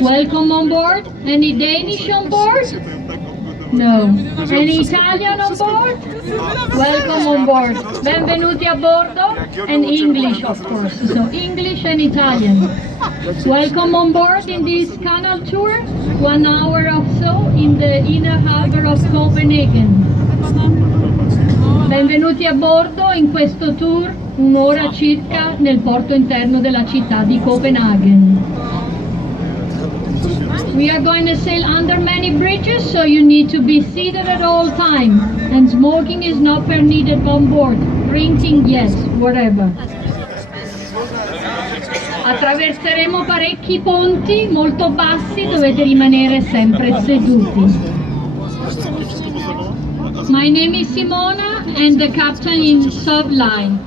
Welcome on board. Any Danish on board? No. Any Italian on board? Welcome on board. Benvenuti a bordo. And English, of course. So English and Italian. Welcome on board in this canal tour. 1 hour or so in the inner harbor of Copenhagen. Benvenuti a bordo in questo tour, un'ora circa nel porto interno della città di Copenaghen. We are going to sail under many bridges, so you need to be seated at all times. And smoking is not permitted on board. Drinking, yes, whatever. Attraverseremo parecchi ponti molto bassi, dovete rimanere sempre seduti. My name is Simona and the captain in subline,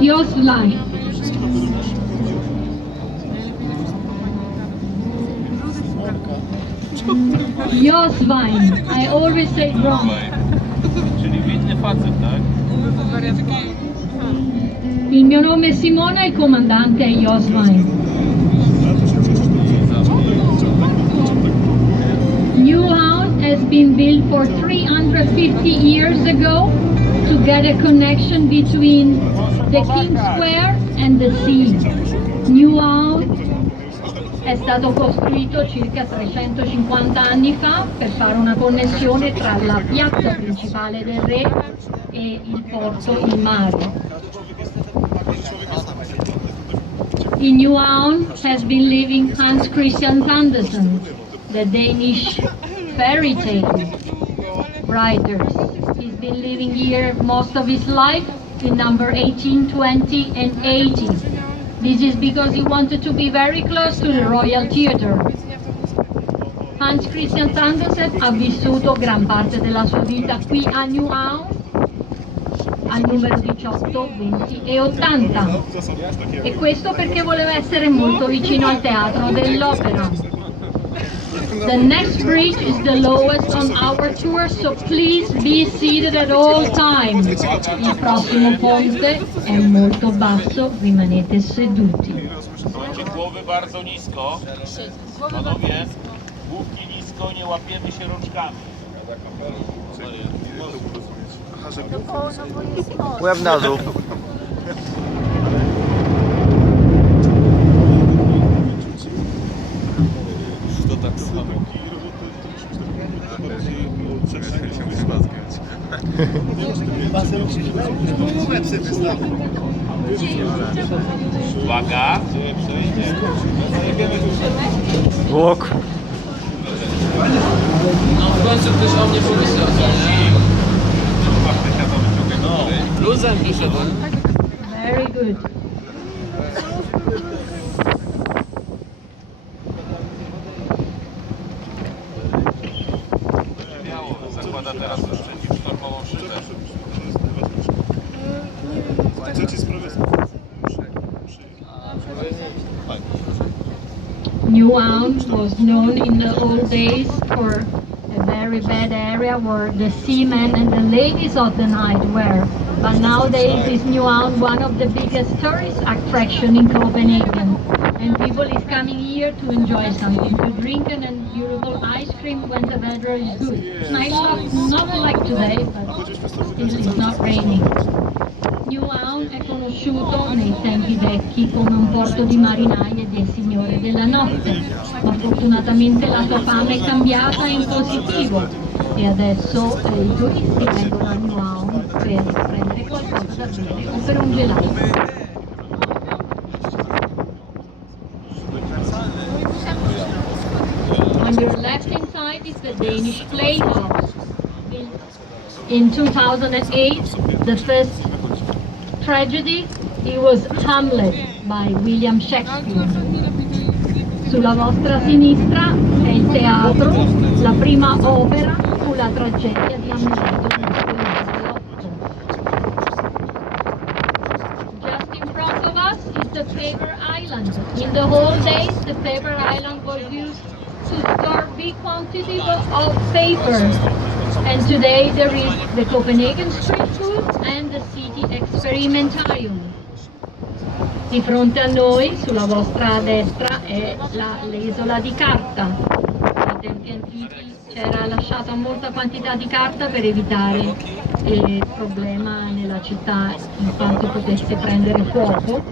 Josline. Josline, I always say it wrong. Il mio nome è Simona e il comandante è Josline. Has been built for 350 years ago to get a connection between the King Square and the sea. Newhound è stato costruito circa 350 anni fa per fare una connessione tra la piazza principale del re e il porto, il mare. In Newhound has been living Hans Christian Andersen, the Danish fairy tale writers. He's been living here most of his life in number 18, 20 and 80. This is because he wanted to be very close to the Royal Theatre. Hans Christian Andersen ha vissuto gran parte della sua vita qui a Newhound, al numero 18, 20 e 80. E questo perché voleva essere molto vicino al teatro dell'opera. The next bridge is the lowest on our tour, so please be seated at all times. Il prossimo ponte è molto basso, rimanete seduti. Słuchajcie, głowy bardzo nisko. Panowie, główki nisko, nie łapiemy się rączkami. Łeb na dół. Uwaga! Łok. No w końcu ktoś o mnie pomyślał, no. Luzem wyszedłem. Very good. Zakłada teraz przeciwsztormową szybę. Newhound was known in the old days for a very bad area where the seamen and the ladies of the night were. But nowadays is Newhound one of the biggest tourist attraction in Copenhagen. And people is coming here to enjoy something to drink and beautiful ice cream when the weather is good. Not like today, but still it's not raining. Newhound è conosciuto nei tempi vecchi come un porto di marinai e del Signore della Notte, ma fortunatamente la sua fama è cambiata in positivo e adesso i turisti vengono a Newhound per prendere qualcosa da bere o per un gelato. On your left-hand side is the Danish playhouse. In 2008, the first tragedy, it was Hamlet by William Shakespeare. Sulla vostra sinistra è il teatro, la prima opera fu la tragedia di Hamlet del 1908. paper island. In the old days, the paper island was used to store big quantities of paper. And today there is the Copenhagen Street Food and the City Experimentarium. Di fronte a noi, sulla vostra destra, è l'isola di carta. Nei tempi antichi c'era lasciata molta quantità di carta per evitare il problema nella città in quanto potesse prendere fuoco.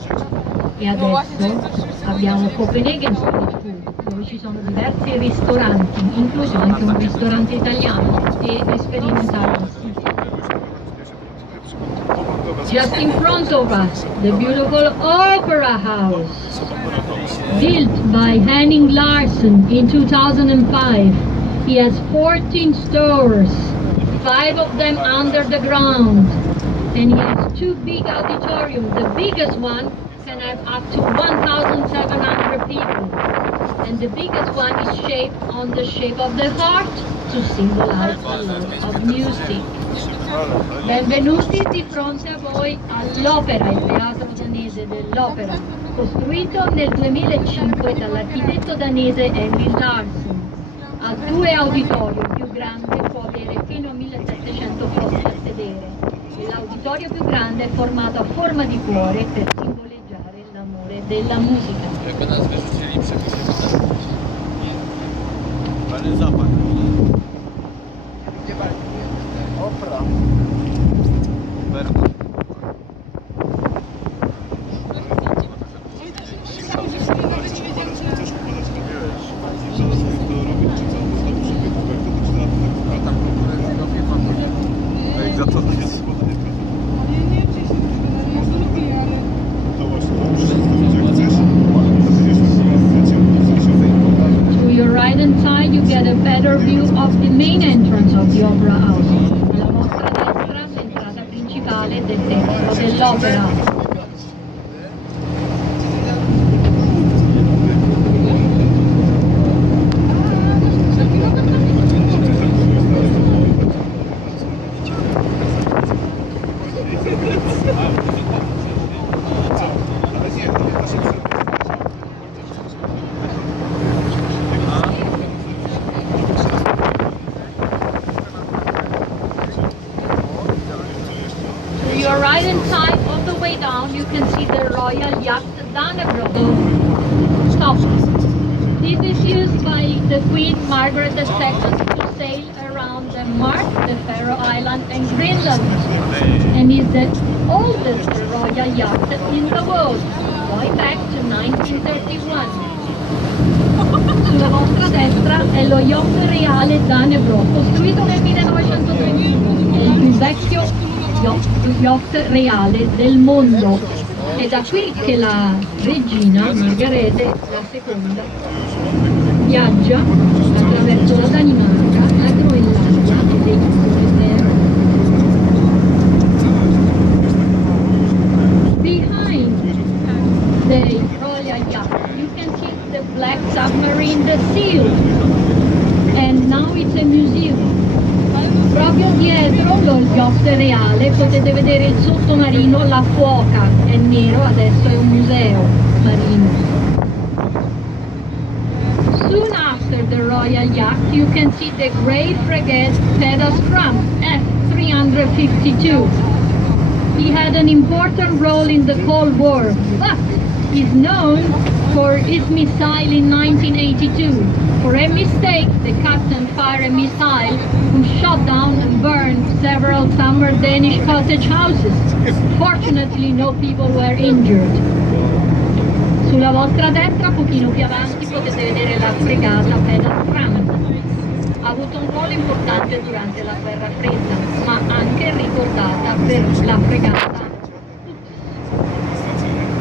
E adesso abbiamo Copenhagen Street Food, dove ci sono diversi ristoranti, incluso anche un ristorante italiano e sperimentale. Just in front of us, the beautiful Opera House, built by Henning Larsson in 2005. He has 14 stores, 5 of them under the ground, and he has 2 big auditoriums. The biggest one can have up to 1,700 people, and the biggest one is shaped on the shape of the heart to symbolize the love of music. Benvenuti di fronte a voi all'Opera, il teatro danese dell'Opera, costruito nel 2005 dall'architetto danese Henning Larsson. Ha 2 auditori, il più grande può avere fino a 1700 posti a sedere e l'auditorio più grande è formato a forma di cuore per simboleggiare l'amore della musica. Jak nas wyrzucili, przepisy. Fajny zapach. Berta. To your right hand side you get a better view of the main entrance of the Opera House. Alla vostra destra l'entrata principale del tempio dell'Opera. To your right hand side, all the way down, you can see the Royal Yacht Dania stop. This is used by the Queen Margaret II to sail around Denmark, the Faroe Island and Greenland, and is the oldest royal yacht in the world, going back to 1931. Sulla vostra destra è lo yacht reale Danebro, costruito nel 1931, è il più vecchio yacht reale del mondo. È da qui che la regina Margrethe II viaggia attraverso la Danimarca, la Groenlandia e le isole. Behind the royal yacht you can see the black submarine, the Seal, and now it's a museum. Proprio dietro lo yacht reale potete vedere il sottomarino, la Foca, è nero, adesso è un museo marino. Soon after the royal yacht you can see the grey frigate Pedastrum F-352. He had an important role in the Cold War, but is known for his missile in 1982. For a mistake, the captain fired a missile who shot down and burned several summer Danish cottage houses. Fortunately, no people were injured. Sulla vostra destra, pochino più avanti, potete vedere la fregata Pedastrum. Ha avuto un ruolo importante durante la guerra fredda, ma anche ricordata per la fregata,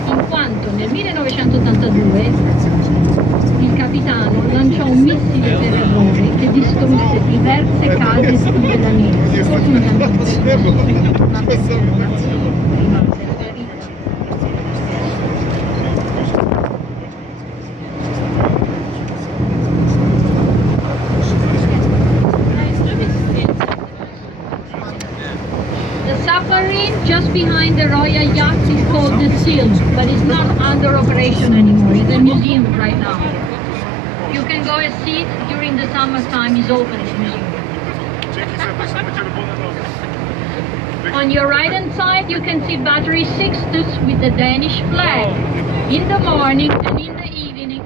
in quanto nel 1982 il capitano lanciò un missile per errore che distrusse diverse case sudanesi. Fortunatamente una persona rimase ferita. The submarine just behind the royal yacht is called the Seal, but it's not under operation anymore. It's a museum right now. You can go and see it during the summertime. It's open, it's a museum. On your right hand side you can see Battery Sixtus with the Danish flag. In the morning and in the evening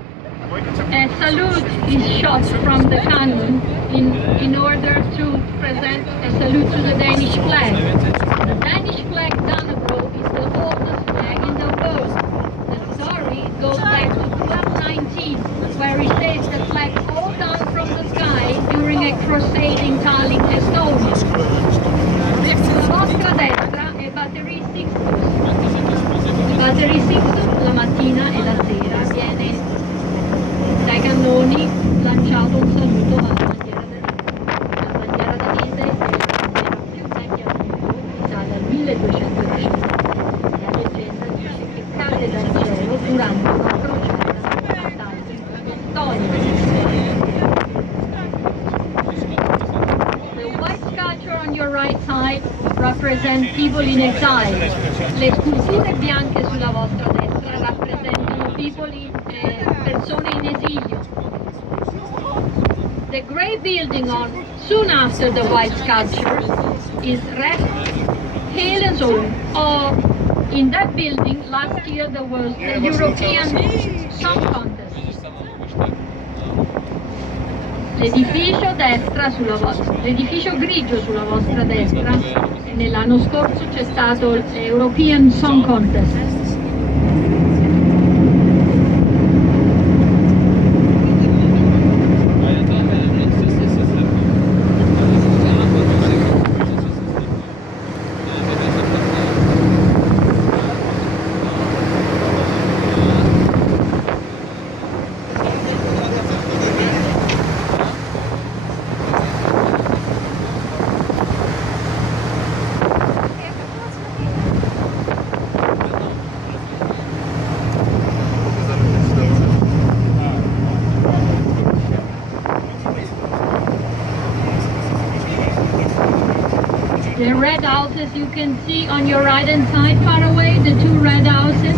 a salute is shot from the cannon in order to present a salute to the Danish flag. The Danish flag Dannebrog is the oldest flag in the world. The story goes back to 1219, where it says the flag fall down from the sky during a crusade in Tallinn, Estonia. Sulla vostra destra è Battery Sixtus. Battery Sixtus la mattina e la sera viene dai cannoni lanciato un saluto alla bandiera danese, la bandiera danese è la bandiera più vecchia del mondo, risale al 1217. La leggenda dice che cade dal cielo durante una crociata in Estonia. The white sculpture on your right side represent people in exile. Le sculture bianche sulla vostra destra rappresentano persone in esilio. The grey building on soon after the white sculpture is Recht Helenzoon, or in that building last year there was the European Song Contest. L'edificio grigio sulla vostra destra, nell'anno scorso c'è stato l'European Song Contest. The red houses you can see on your right hand side far away, the two red houses,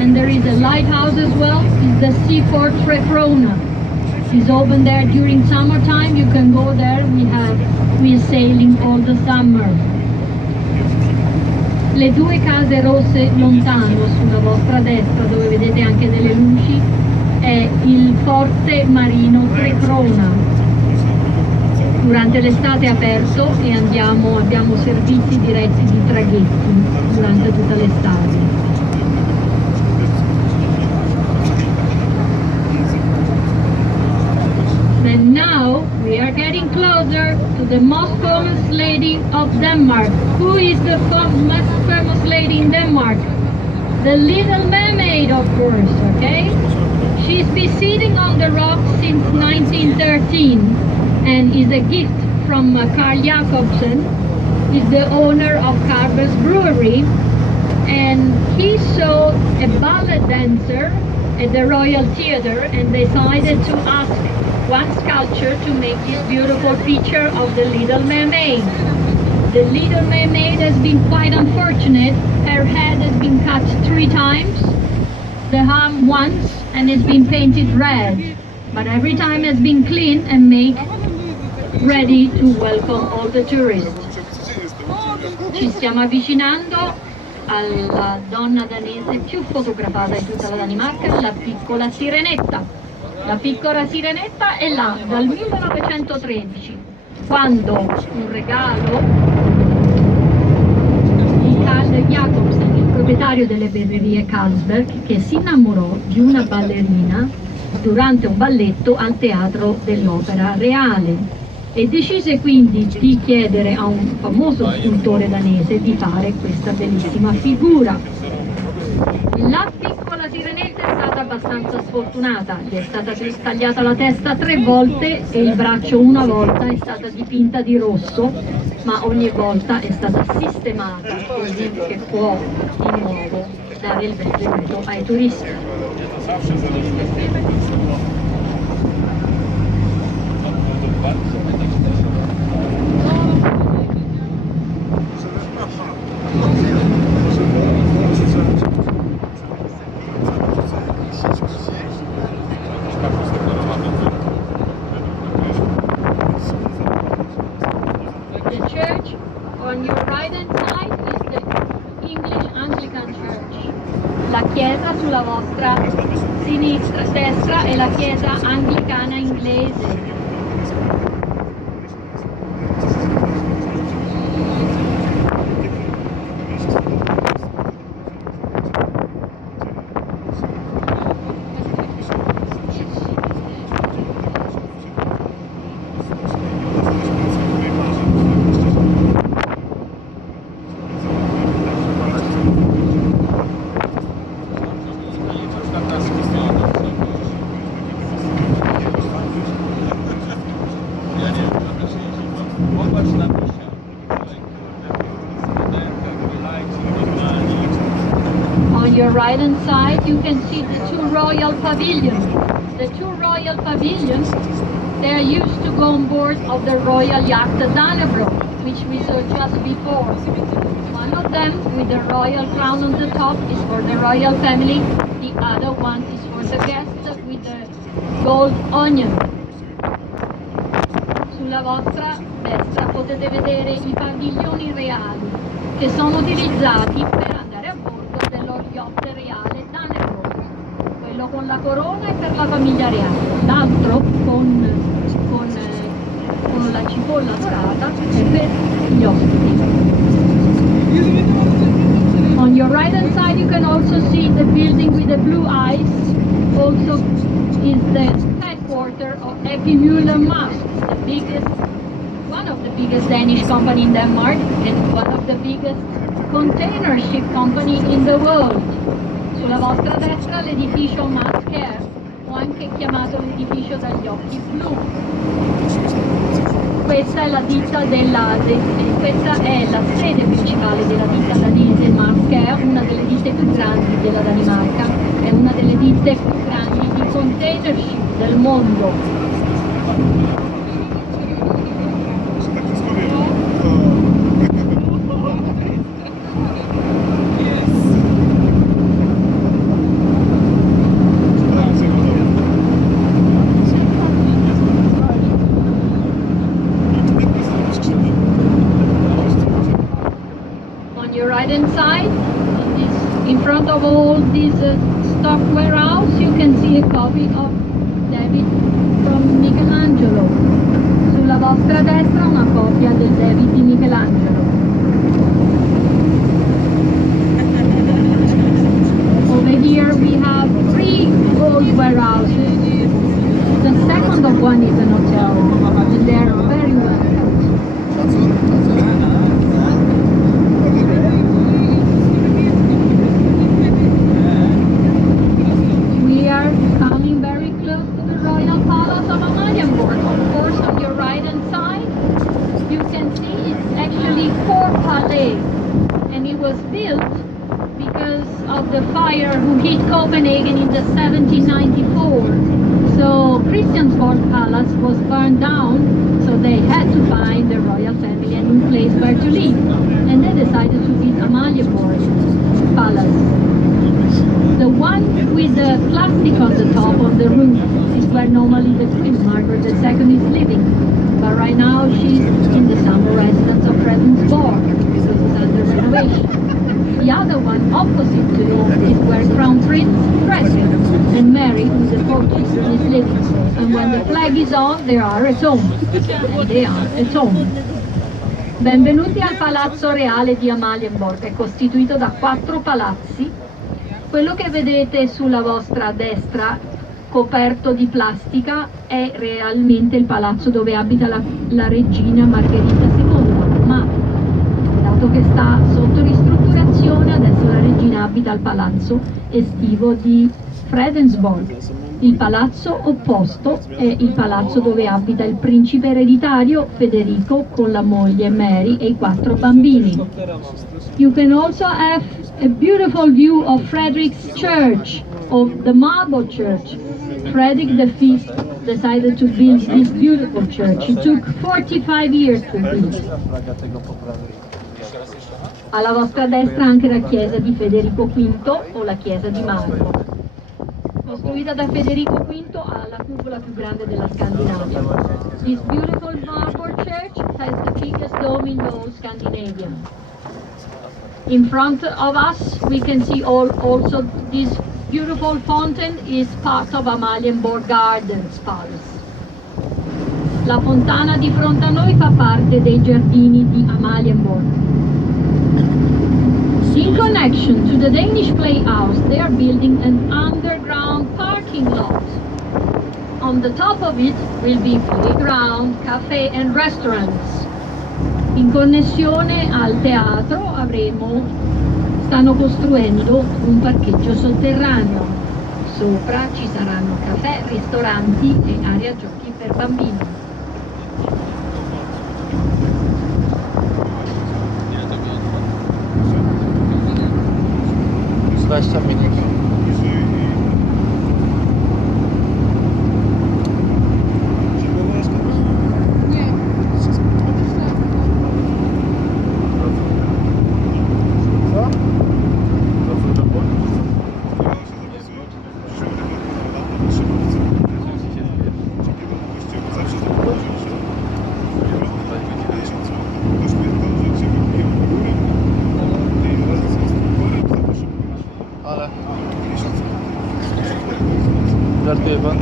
and there is a lighthouse as well, is the seaport Trekrona. It's open there during summertime, you can go there, we are sailing all the summer. Le due case rosse lontano sulla vostra destra, dove vedete anche delle luci, è il forte marino Trekrona. Durante l'estate è aperto e abbiamo servizi diretti di traghetti durante tutta l'estate. And now we are getting closer to the most famous lady of Denmark. Who is the most famous lady in Denmark? The Little Mermaid, of course, okay? She's been sitting on the rock since 1913. And is a gift from Carl Jacobsen. He's the owner of Carver's Brewery, and he saw a ballet dancer at the Royal Theatre and decided to ask one sculptor to make this beautiful picture of the Little Mermaid. The Little Mermaid has been quite unfortunate. Her head has been cut 3 times, the arm once, and it's been painted red, but every time has been cleaned and made ready to welcome all the tourists. Ci stiamo avvicinando alla donna danese più fotografata di tutta la Danimarca, la piccola Sirenetta. La piccola Sirenetta è là dal 1913, quando un regalo di Carl Jacobsen, il proprietario delle birrerie Carlsberg, che si innamorò di una ballerina durante un balletto al Teatro dell'Opera Reale. E decise quindi di chiedere a un famoso scultore danese di fare questa bellissima figura. La piccola Sirenetta è stata abbastanza sfortunata, gli è stata tagliata la testa 3 volte e il braccio una volta è stata dipinta di rosso, ma ogni volta è stata sistemata così che può di nuovo dare il benvenuto ai turisti. The church on your right hand side is the English Anglican Church. La chiesa sulla vostra destra è la chiesa anglicana inglese. On your right hand side you can see the two royal pavilions. The two royal pavilions, they are used to go on board of the royal yacht Dania, which we saw just before. One of them with the royal crown on the top is for the royal family, the other one is for the guests with the gold onion. Sulla vostra destra potete vedere i padiglioni reali che sono utilizzati per andare a bordo dello yacht reale Dania, quello con la corona è per la famiglia reale, l'altro con la cipolla dorata è per gli ospiti. On your right hand side you can also see the building with the blue eyes, also is the headquarters of A.P. Møller-Mærsk, one of the biggest Danish company in Denmark and one of the biggest container ship company in the world. Sulla vostra destra l'edificio Maersk, o anche chiamato l'edificio dagli occhi blu. Questa è la ditta questa è la sede principale della ditta danese Maersk, una delle ditte più grandi della Danimarca, è una delle ditte più grandi di container ship del mondo. Right inside, in front of all this stock warehouse, you can see a copy of David from Michelangelo. Sulla vostra destra una copia del David di Michelangelo. Over here we have 3 gold warehouses. The second of one is an hotel, and they are very well kept. And it was built because of the fire who hit Copenhagen in the 1794. So Christiansborg Palace was burned down, so they had to find the royal family a new place where to live. And they decided to build Amalienborg Palace. The one with the plastic on the top of the roof is where normally the Queen Margaret II is living. But right now she's in the summer residence of Fredensborg. This is under renovation. The other one opposite to it is where Crown Prince Frederick and Mary, who is a Portuguese, is living. And when the flag is on, they are at home. And they are at home. Benvenuti al Palazzo Reale di Amalienborg, è costituito da 4 palazzi. Quello che vedete sulla vostra destra coperto di plastica è realmente il palazzo dove abita la regina Margherita II, ma dato che sta sotto ristrutturazione adesso la regina abita al palazzo estivo di Fredensborg. Il palazzo opposto è il palazzo dove abita il principe ereditario Federico con la moglie Mary e i 4 bambini. You can also have a beautiful view of Frederick's church, of the marble church. Frederick V decided to build this beautiful church. It took 45 years to build. Flaga tego poprawy. Jeszcze raz. Alla vostra destra anche la chiesa di Federico V o la chiesa di marmo. Costruita da Federico V ha la cupola più grande della Scandinavia. This beautiful marble church has the biggest dome in the whole Scandinavia. In front of us we can see also this beautiful fountain is part of Amalienborg Gardens Palace. La fontana di fronte a noi fa parte dei giardini di Amalienborg. In connection to the Danish playhouse, they are building an underground parking lot. On the top of it will be playground, cafe and restaurants. In connessione al teatro stanno costruendo un parcheggio sotterraneo. Sopra ci saranno caffè, ristoranti e area giochi per bambini. Żartuje pan?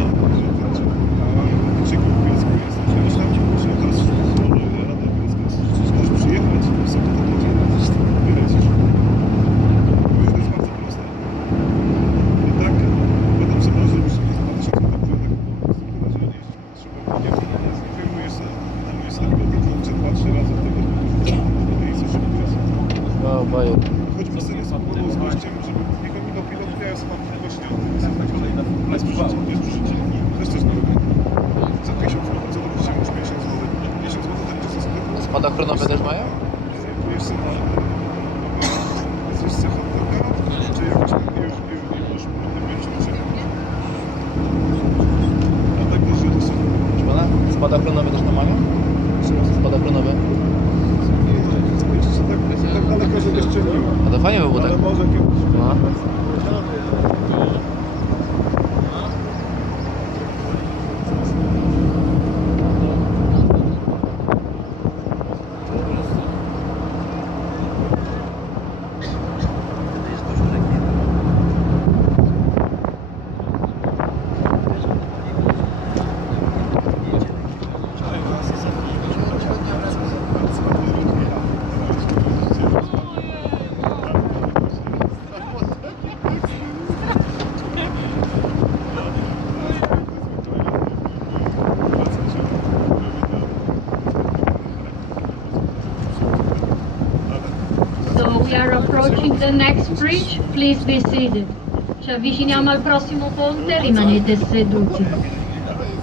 No, bajer. Chodźmy sobie z gościem, żeby niech on mi dopilotuje, ja sobie właśnie też coś narobię. Za 1000 zł, co to będzie już 50 zł? 50 zł to będzie za sklepy. Spadochronowe też mają? Wiesz co, jest jeszcze hot doga, czy jakoś tam już potem będzie a tak też, że to są... Proszę pana, spadochronowe też mają? Spadochronowe? Tak daleko, że jeszcze nie ma. No to fajnie by było tak. Ale może kiedyś. No. So we are approaching the next bridge, please be seated. Ci avviciniamo al prossimo ponte, rimanete seduti.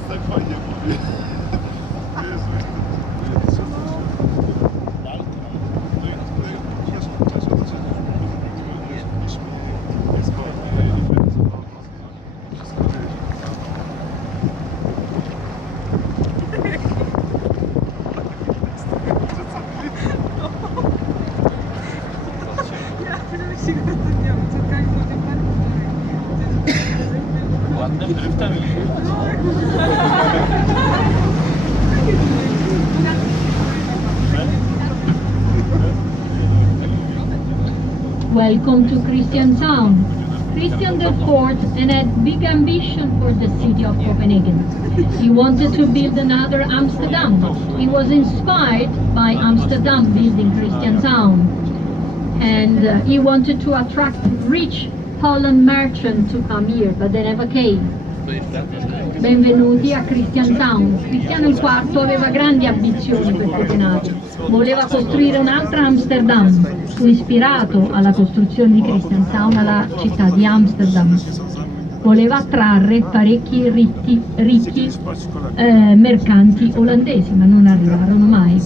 Tak fajnie mówię. Ładnym driftem idzie. Welcome to Christianshavn. Christian IV had big ambition for the city of Copenhagen. He wanted to build another Amsterdam. He was inspired by Amsterdam building Christianshavn. And he wanted to attract rich Holland merchants to come here, but they never came. Benvenuti a Christianshavn. Cristiano IV aveva grandi ambizioni per Copenaghen. Voleva costruire un'altra Amsterdam. Fu ispirato alla costruzione di Christianshavn alla città di Amsterdam. Voleva attrarre parecchi ricchi mercanti olandesi, ma non arrivarono mai.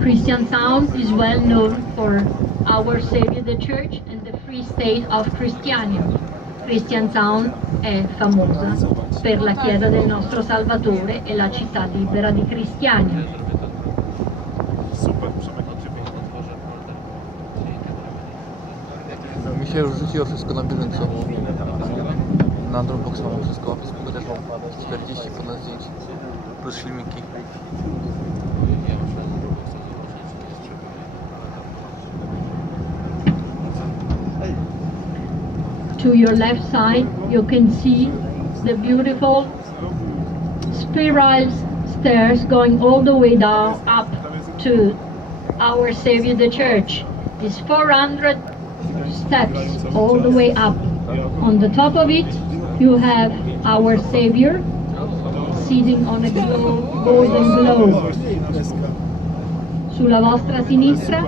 Christianshavn is well known for our Savior the Church and the Free State of Christiania. Christianshavn è famosa per la chiesa del nostro Salvatore e la città libera di Cristiania. Super, Przemek, Mi się już rzuciło wszystko na bieżąco. Na Dropboxa mam wszystko. Facebooku też mam 40 ponad zdjęć. Plus filmiki. To your left side, you can see the beautiful spiral stairs going all the way down up to our Savior the Church. It's 400 steps all the way up. On the top of it, you have our Savior sitting on a golden globe. Sulla vostra sinistra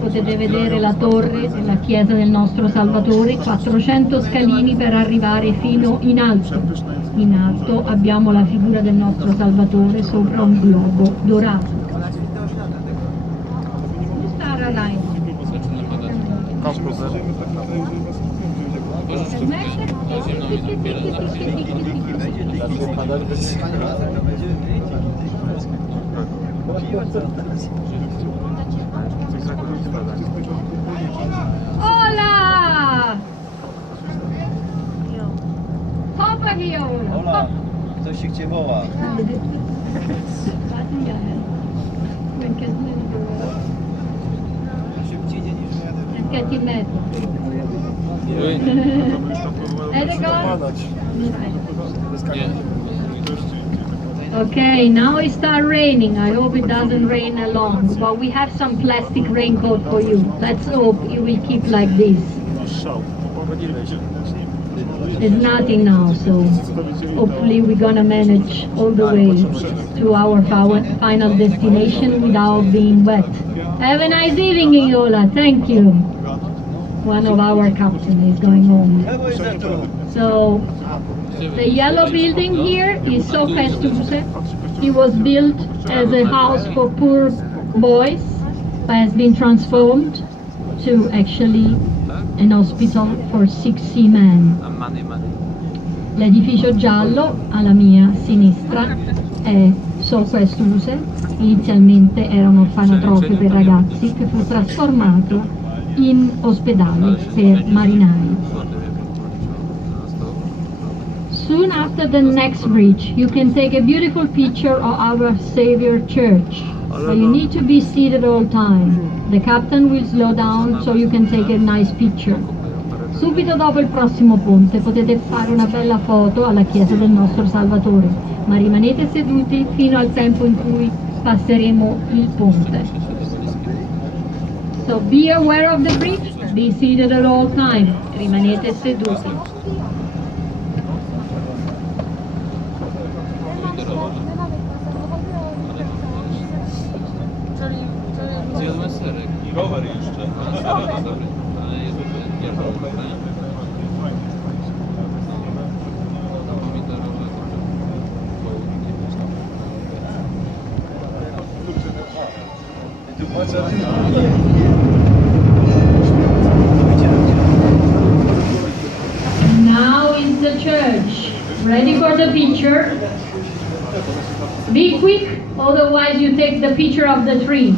potete vedere la torre della chiesa del nostro Salvatore, 400 scalini per arrivare fino in alto. In alto abbiamo la figura del nostro Salvatore sopra un globo dorato. Stara Rai. No problem. Hola! Hop here! Ola, ktoś się cię woła. Szybciej idzie niż jadę. Che ti metto? Okay, now it starts raining. I hope it doesn't rain long, but we have some plastic raincoat for you. Let's hope it will keep like this. It's nothing now, so hopefully we're gonna manage all the way to our final destination without being wet. Have a nice evening, Iola. Thank you. One of our captain is going home. So the yellow building here is so Festuse. It was built as a house for poor boys, but has been transformed to actually an hospital for sick seamen. L'edificio giallo alla mia sinistra è Sopestuse, inizialmente era un orfanotrofio per ragazzi che fu trasformato in ospedale per marinai. Soon after the next bridge, you can take a beautiful picture of our Savior Church. But you need to be seated all time. The captain will slow down so you can take a nice picture. Subito dopo il prossimo ponte potete fare una bella foto alla chiesa del nostro Salvatore, ma rimanete seduti fino al tempo in cui passeremo il ponte. So be aware of the bridge, be seated at all time. Rimanete seduti. Zjadłem serek. I rower jeszcze. Dobry, ale jest dobry. Now is the church. Ready for the picture? Be quick, otherwise you take the picture of the tree.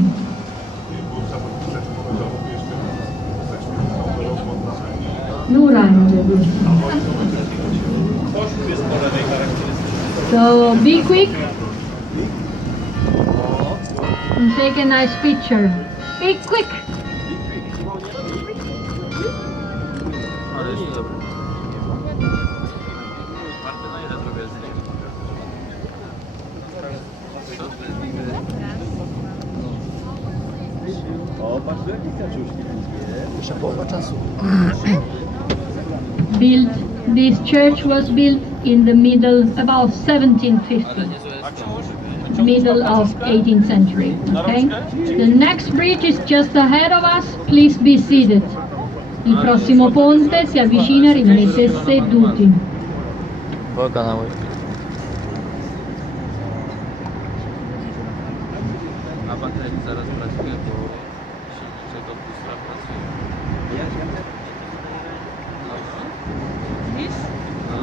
So be quick and take a nice picture. Be quick. Ale jeszcze dobry. Marty, na ile zrobię zdjęcie? O, patrz, jaki kaczuszki. Jeszcze połowa czasu. This church was built in the middle, about 1750. Middle of 18th century. Okay? The next bridge is just ahead of us. Please be seated. Il prossimo ponte si avvicina, rimanete seduti. Boga na łyżki. Na baterii zaraz pracuję, bo silniczek od lustra pracuje. Widzisz? No.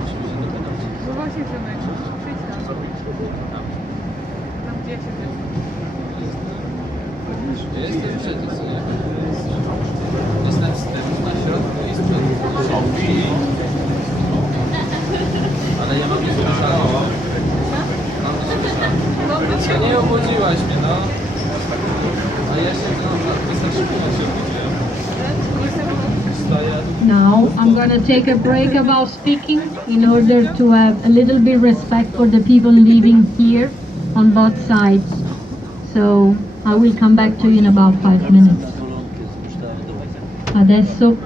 Musimy się dogadać. No właśnie, Przemek, przyjdź tam. Tam gdzie ja się Jestem przecież, co nie? Now I'm going to take a break about speaking in order to have a little bit respect for the people living here on both sides. So I will come back to you in about 5 minutes. Adesso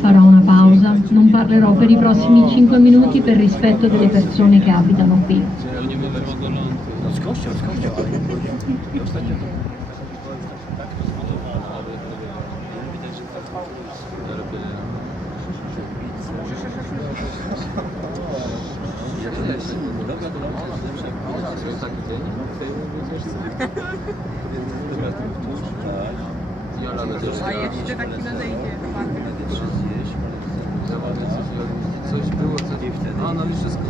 farò una pausa, non parlerò per i prossimi 5 minuti per rispetto delle persone che abitano qui. Z kością, ale i ostatnio to... A jak się taki nadejdzie? Coś było, coś... A, no i wszystko.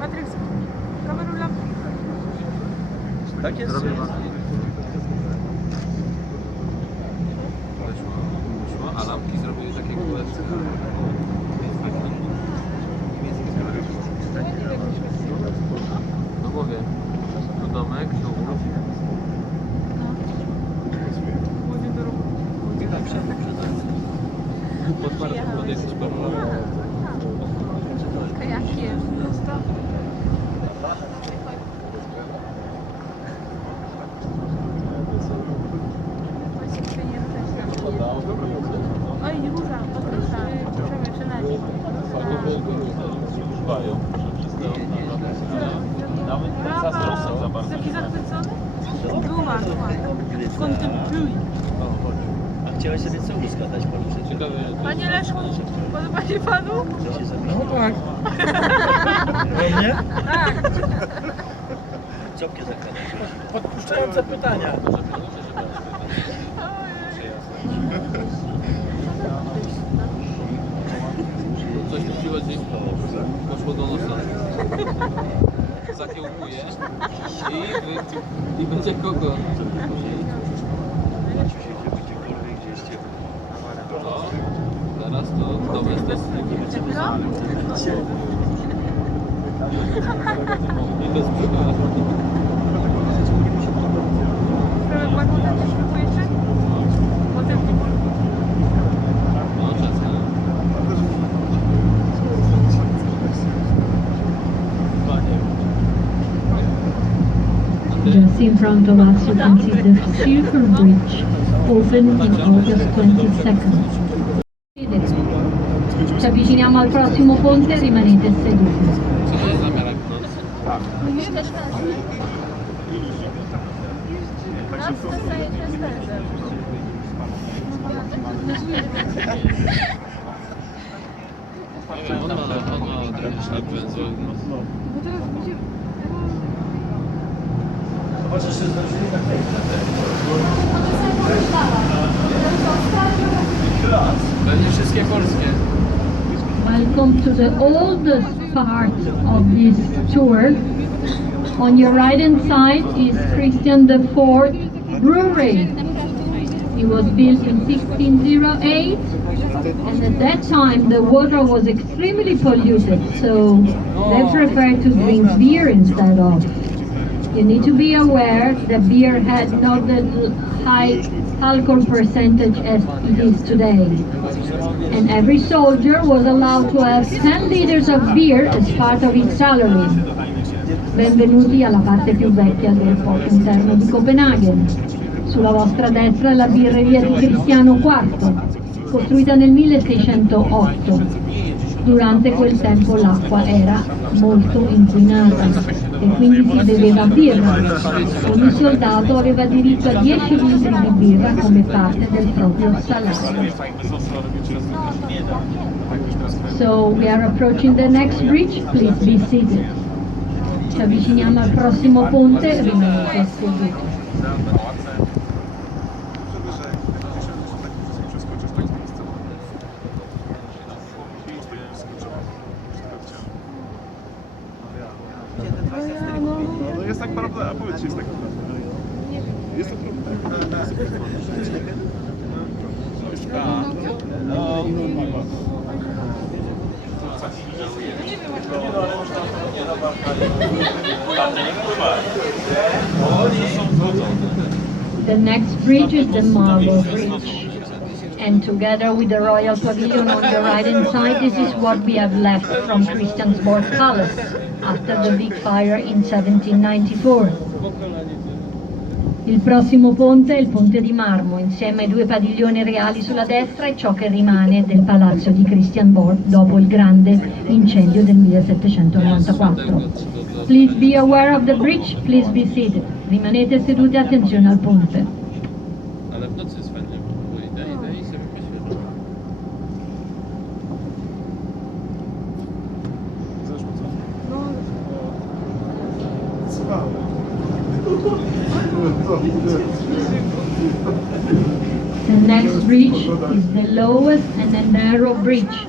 Patryk, kamerą lampki. Tak jest? Zrobię wam. Wyszło, a lampki zrobiły takie kółeczka. No mówię, tu domek, tu Młodzież do ruchu. pod jakimś barwą. Kajakiem. Oj, nie burza, Patryka. Przemyślenie. Nawet nie zazdrosą za bardzo. Taki zachwycony? Była. Kontempluj. A chciałeś sobie co uskładać, Palusze? Ciekawe, Panie Leszku, podoba się panu? No tak. Do mnie? Tak. Czopkę zakładać. Podpuszczające pytania. coś mi przychodzi, poszło do nosa. Zakiełkuje i będzie kogo. No, teraz to domestyczny. I bez przykładu. Sprawę płatną tam nie szykujecie? Potem No, czasem. Just in front of us you can see the Silver Bridge, opened in August 22nd. Ci avviciniamo al prossimo ponte e rimanete seduti. Co to jest zamiar jak noc? Nie wiem, on ma odrębny szlak węzłowy. Bo teraz będzie... Będzie wszystkie polskie. Welcome to the oldest part of this tour. On your right hand side is Christian IV Brewery. It was built in 1608, and at that time the water was extremely polluted, so they preferred to drink beer instead of. You need to be aware that beer had not the high alcohol percentage as it is today. And every soldier was allowed to have 10 liters of beer as part of his salary. Benvenuti alla parte più vecchia del porto interno di Copenaghen. Sulla vostra destra è la birreria di Cristiano IV, costruita nel 1608. Durante quel tempo l'acqua era molto inquinata e quindi si beveva birra. Ogni soldato aveva diritto a 10 litri di birra come parte del proprio salario. So we are approaching the next bridge, please be seated. Ci avviciniamo al prossimo ponte, rimanete seduti. No jest tak prawda, a powiedz, jest tak prawda. Jest to prawda. The next bridge is the Marble Bridge. And together with the Royal Pavilion on the right-hand side, this is what we have left from Christiansborg Palace after the big fire in 1794. Il prossimo ponte è il ponte di marmo, insieme ai due padiglioni reali sulla destra e ciò che rimane del palazzo di Christiansborg dopo il grande incendio del 1794. Please be aware of the bridge, please be seated. Rimanete seduti, attenzione al ponte. Ale w nocy jest fajnie, bo idei sobie poświęcą. Zeszło co? Całe. The next bridge is the lowest and a narrow bridge.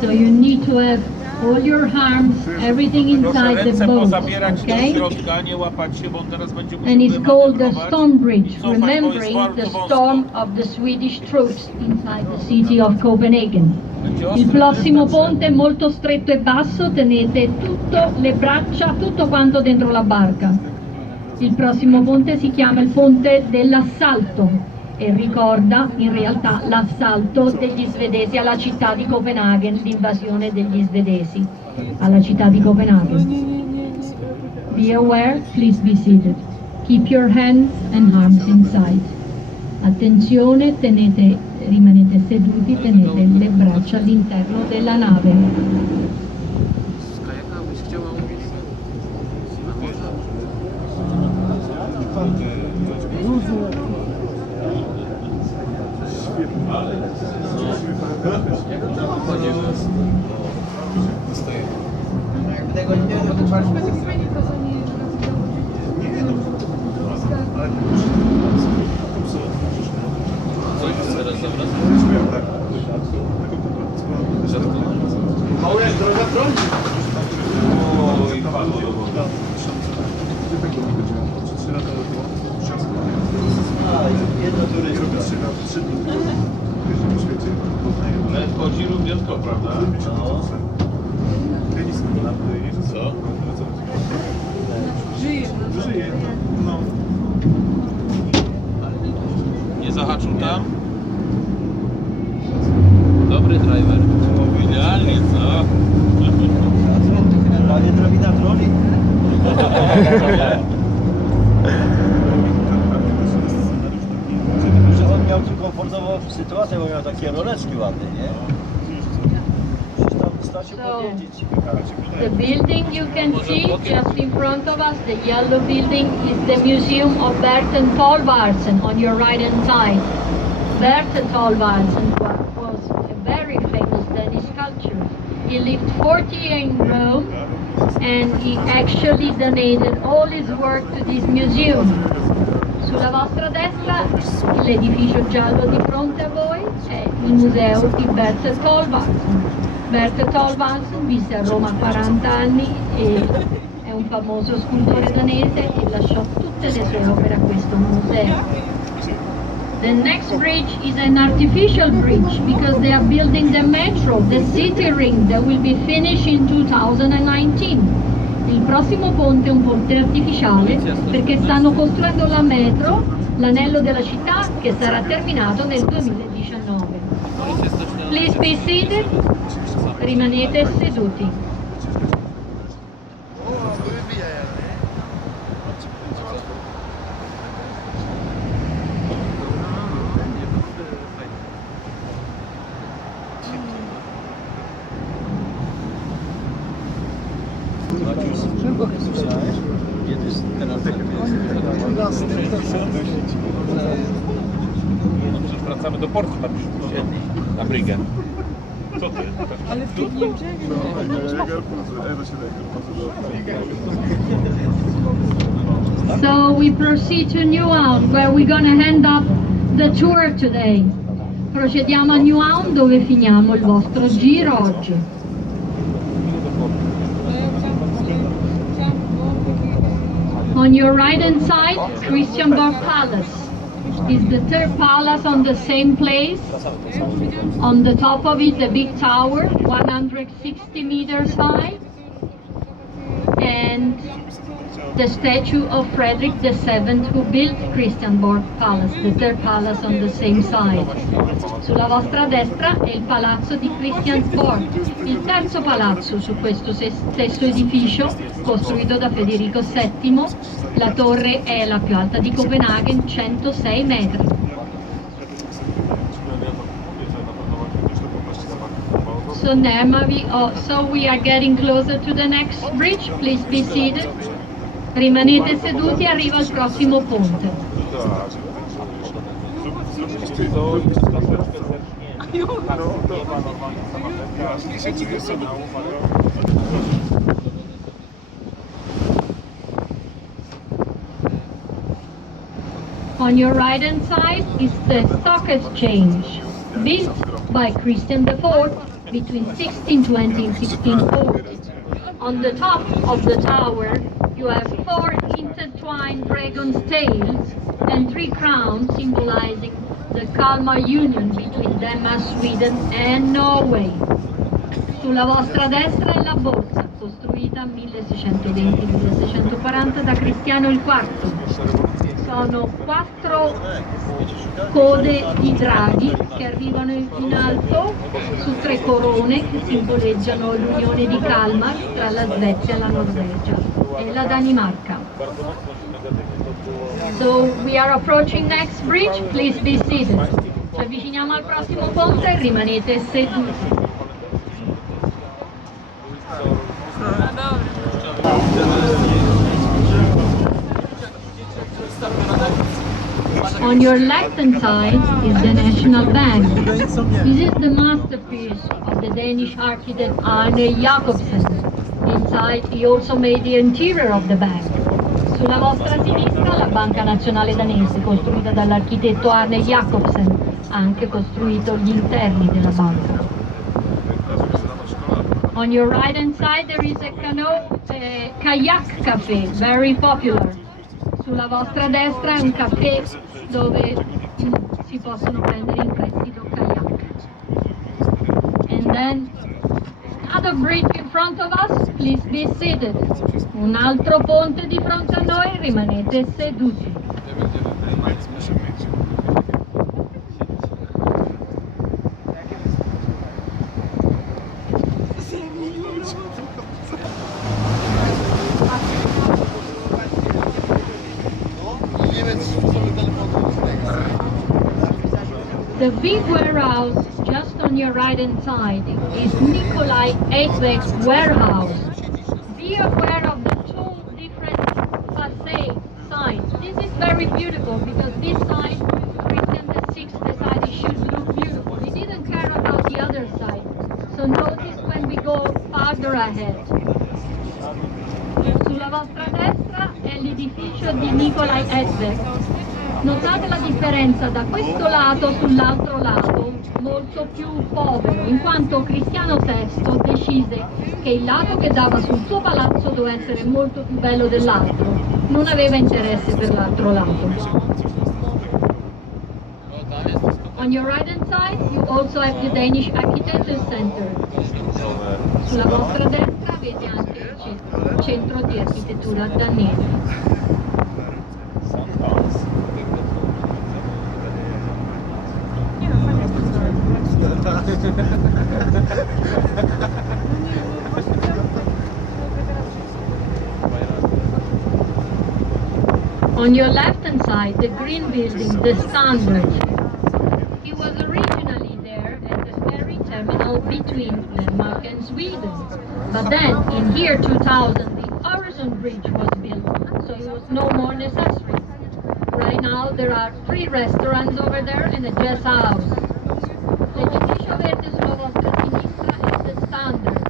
So you need to have all your arms, everything Proszę inside the ręce boat, pozabierać do okay? środka, nie łapać się, bo on teraz będzie musiał And it's called the wymanewrować Storm Bridge, i cofać, bo jest remembering bardzo the wąsko. storm of the Swedish troops inside the city of Copenhagen. Będzie Il ostry prossimo dystans. ponte è molto stretto e basso, tenete tutto, le braccia, tutto quanto dentro la barca. Il prossimo ponte si chiama il ponte dell'assalto e ricorda in realtà l'assalto degli svedesi alla città di Copenaghen, l'invasione degli svedesi alla città di Copenaghen. Be aware, please be seated. Keep your hands and arms inside. Attenzione, rimanete seduti, tenete le braccia all'interno della nave. Z kajaka byś chciała mówić? Tego nie wiem, to trzeba Co jest teraz dobra? jedno turystów. Ale wchodzi równiutko, prawda? Co? Żyje. No. Nie zahaczył tam? Dobry driver. Idealnie, co? Panie drabina troli? Że on miał tu komfortową sytuację, bo miał takie roleczki ładne, nie? Musisz tam stać się powiedzieć. The building you can see just in front of us, the yellow building, is the Museum of Bertel Thorvaldsen on your right hand side. Bertel Thorvaldsen was a very famous Danish sculptor. He lived 40 years in Rome and he actually donated all his work to this museum. Sulla vostra destra l'edificio giallo di fronte a voi è il museo di Bertel Thorvaldsen. Bertel Thorvaldsen visse a Roma 40 anni e è un famoso scultore danese e lasciò tutte le sue opere a questo museo. The next bridge is an artificial bridge because they are building the metro, the city ring that will be finished in 2019. Il prossimo ponte è un ponte artificiale perché stanno costruendo la metro, l'anello della città, che sarà terminato nel 2019. Please be seated. Rimanete seduti. Wracamy do portu na brygę. Co ty? Ale w Niemczech? So we proceed to Newtown, where we're gonna end up the tour today. Procediamo a Newtown dove finiamo il vostro giro oggi. On your right hand side, Christiansborg Palace. is the third palace on the same place. On the top of it, the big tower, 160 meters high, and the statue of Frederick VII, who built Christiansborg Palace, the third palace on the same side. Sulla vostra destra è il palazzo di Christiansborg, il terzo palazzo su questo stesso edificio, costruito da Federico VII. La torre è la più alta di Copenaghen, 106 metri. So we are getting closer to the next bridge. Please be seated. Rimanete seduti, arriva il prossimo ponte. On your right hand side is the stock exchange, built by Christian IV between 1620 and 1640. On the top of the tower you have 4 intertwined dragon's tails and 3 crowns symbolizing the Kalmar Union between Denmark, Sweden and Norway. Sulla vostra destra è la borsa, costruita 1620-1640 da Cristiano IV. Sono 4 code di draghi che arrivano in alto su 3 corone che simboleggiano l'unione di Kalmar tra la Svezia, la Norvegia e la Danimarca. So we are approaching next bridge, please be seated. Ci avviciniamo al prossimo ponte e rimanete seduti. On your left-hand side is the National Bank. This is the masterpiece of the Danish architect Arne Jacobsen. Inside, he also made the interior of the bank. Sulla vostra sinistra la Banca Nazionale Danese, costruita dall'architetto Arne Jacobsen, ha anche costruito gli interni della banca. On your right-hand side there is a kayak cafe, very popular. Sulla vostra destra è un caffè dove si possono prendere in prestito kayak. And then another bridge in front of us, please be seated. Un altro ponte di fronte a noi, rimanete seduti. The big warehouse just on your right-hand side is Nikolai Edveg's warehouse. Be aware of the 2 different facade sides. This is very beautiful because this side, Christian VI decided it should look beautiful. He didn't care about the other side. So notice when we go farther ahead. Sulla vostra destra è l'edificio di Nikolai Edveg. Notate la differenza da questo lato sull'altro lato, molto più povero, in quanto Cristiano VI decise che il lato che dava sul suo palazzo doveva essere molto più bello dell'altro, non aveva interesse per l'altro lato. On your right hand side you also have the Danish Architecture Center. Sulla vostra destra avete anche il centro di architettura danese. On your left-hand side, the green building, the Standard. It was originally there as a ferry terminal between Denmark and Sweden. But then, in year 2000, the Horizon Bridge was built, so it was no more necessary. Right now, there are 3 restaurants over there and a guest house. L'edificio verde sulla vostra sinistra è The Standard.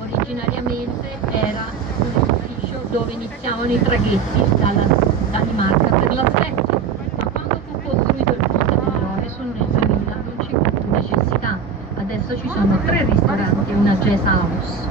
Originariamente era un edificio dove iniziavano i traghetti dalla Danimarca per la Svezia, ma quando fu costruito il ponte dell'Oresund nel 2000 non c'è più necessità. Adesso ci sono 3 ristoranti e una guest house.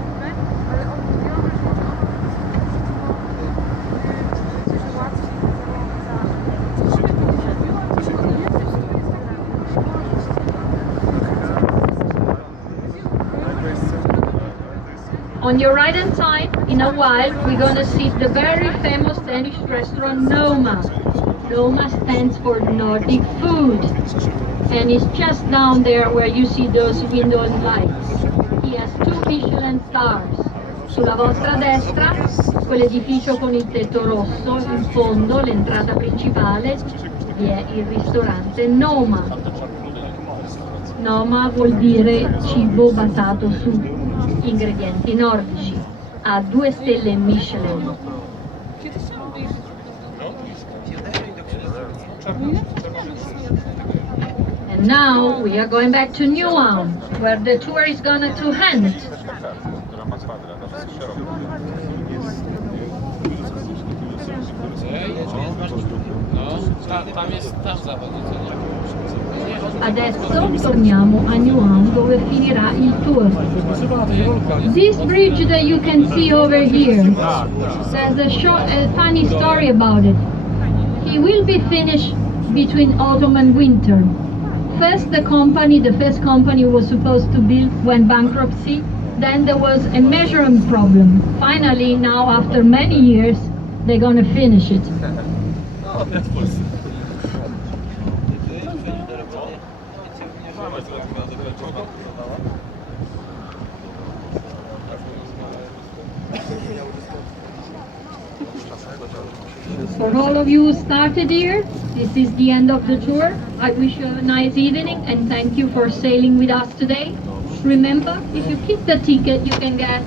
On your right hand side, in a while, we're gonna see the very famous Danish restaurant Noma. Noma stands for Nordic food, and it's just down there where you see those window lights. He has 2 Michelin stars. Sulla vostra destra, quell'edificio con il tetto rosso, in fondo, l'entrata principale, vi è il ristorante Noma. Noma vuol dire cibo basato su ingredienti nordici. Ha 2 stelle Michelin. And now we are going back to Newtown, where the tour is gonna to end. Tam jest, tam zachodzi, co nie? Adesso torniamo a Newtown dove finirà il tour. This bridge that you can see over here, there's a funny story about it. He will be finished between autumn and winter. First, the first company was supposed to build went bankruptcy. Then there was a measurement problem. Finally, now after many years, they're gonna finish it. For all of you who started here, this is the end of the tour. I wish you a nice evening and thank you for sailing with us today. Remember, if you keep the ticket, you can get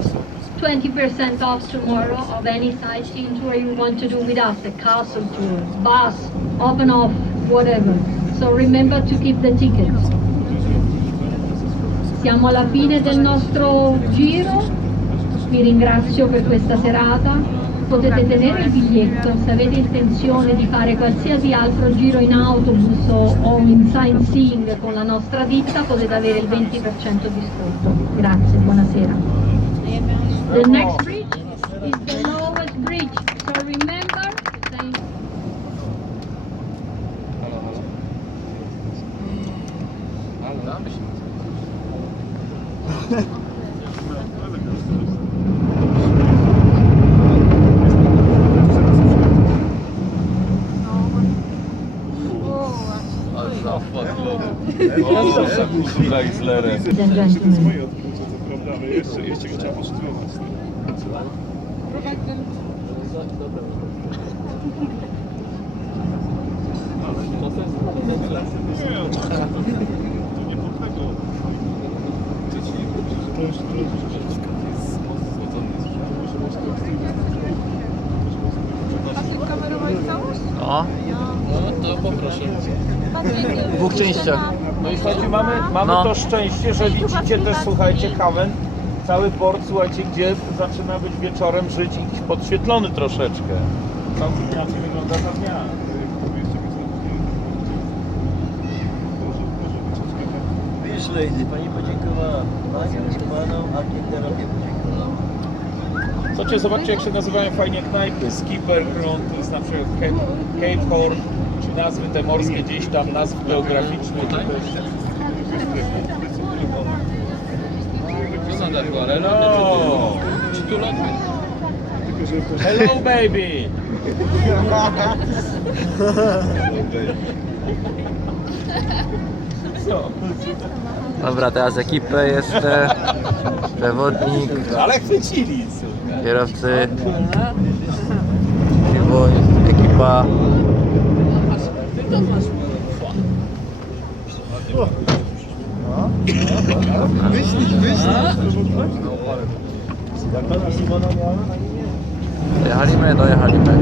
20% off tomorrow of any sightseeing tour you want to do with us, the castle tour, bus, off and off, whatever. So remember to keep the ticket. Siamo alla fine del nostro giro, vi ringrazio per questa serata. Potete tenere il biglietto se avete intenzione di fare qualsiasi altro giro in autobus o in sightseeing con la nostra ditta, potete avere il 20% di sconto. Grazie, buonasera. The next bridge is the lowest bridge, so remember, Ladies and and To jest gentlemen. moje odczucie, co prawda, ale jeszcze go trzeba poszczytować. Nie było tego. To już A ty kamerowałeś całość? No, No to poproszę. w 2 częściach. No i słuchajcie, mamy No. to szczęście, że widzicie też, słuchajcie, Haven, cały port, słuchajcie, gdzie zaczyna być wieczorem żyć i podświetlony troszeczkę. Całkiem inaczej wygląda za dnia. Wiesz, lady, pani podziękowała panom, a Kinderowi podziękowała. Słuchajcie, zobaczcie, jak się nazywają fajnie knajpy. Skipper Grund, to jest na przykład Cape Horn, czy nazwy te morskie gdzieś tam, nazwy geograficzne. Co na dachu, ale No. czy tu lotny? Hello baby! Dobra, teraz ekipę jeszcze. Przewodnik, Ale chwycili! kierowcy. Ekipa. Jak pana Simona miała? Dojechaliśmy.